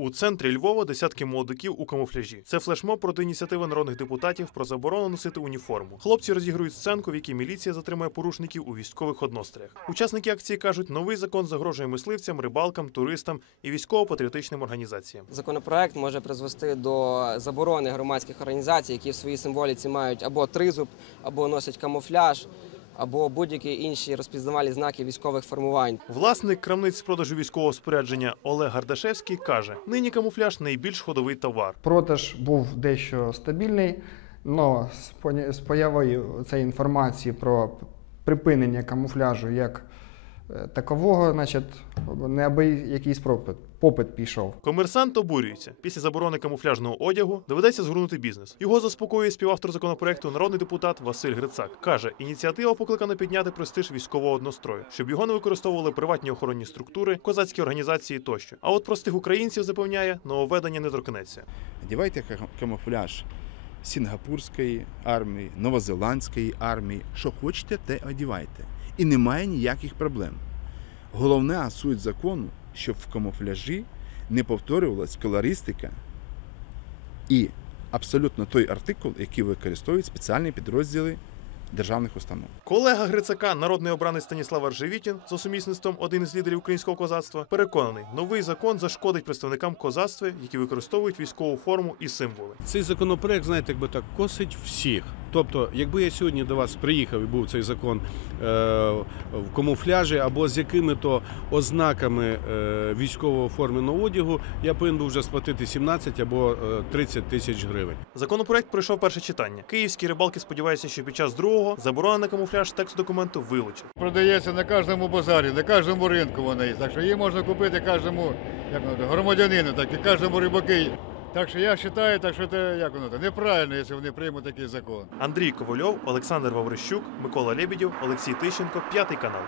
У центрі Львова десятки молодиків у камуфляжі. Це флешмоб проти ініціативи народних депутатів про заборону носити уніформу. Хлопці розігрують сценку, в якій міліція затримує порушників у військових одностроях. Учасники акції кажуть, новий закон загрожує мисливцям, рибалкам, туристам і військово-патріотичним організаціям. Законопроект може призвести до заборони громадських організацій, які в своїй символіці мають або тризуб, або носять камуфляж, або будь-які інші розпізнавальні знаки військових формувань. Власник крамниць продажу військового спорядження Олег Гардашевський каже: нині камуфляж найбільш ходовий товар. Продаж був дещо стабільний, але з появою цієї інформації про припинення камуфляжу як такового, значить, неабий якийсь попит, попит пішов. Комерсант обурюється. Після заборони камуфляжного одягу доведеться згорнути бізнес. Його заспокоює співавтор законопроекту народний депутат Василь Грицак. Каже, ініціатива покликана підняти престиж військового однострою, щоб його не використовували приватні охоронні структури, козацькі організації тощо. А от простих українців запевняє, нововведення не торкнеться. Одівайте ка- камуфляж Сінгапурської армії, Новозеландської армії. Що хочете, те одівайте. І немає ніяких проблем. Головна суть закону, щоб в камуфляжі не повторювалась колористика і абсолютно той артикул, який використовують спеціальні підрозділи державних установ. Колега Грицака, народний обранець Станіслав Аржевітін, за сумісництвом один із лідерів українського козацтва, переконаний, новий закон зашкодить представникам козацтва, які використовують військову форму і символи. Цей законопроект, знаєте, якби так косить всіх. Тобто, якби я сьогодні до вас приїхав і був цей закон е, в камуфляжі або з якими-то ознаками е, військового форменого одягу, я повинен був вже сплатити 17 або е, 30 тисяч гривень. Законопроект пройшов перше читання. Київські рибалки сподіваються, що під час другого заборона на камуфляж з тексту документу вилучать. Продається на кожному базарі, на кожному ринку вона є. Так що її можна купити кожному як громадянину, так і кожному рибаки. Так що я вважаю, так що це як воно неправильно, якщо вони приймуть такий закон. Андрій Ковальов, Олександр Ваврищук, Микола Лебідів, Олексій Тищенко, п'ятий канал.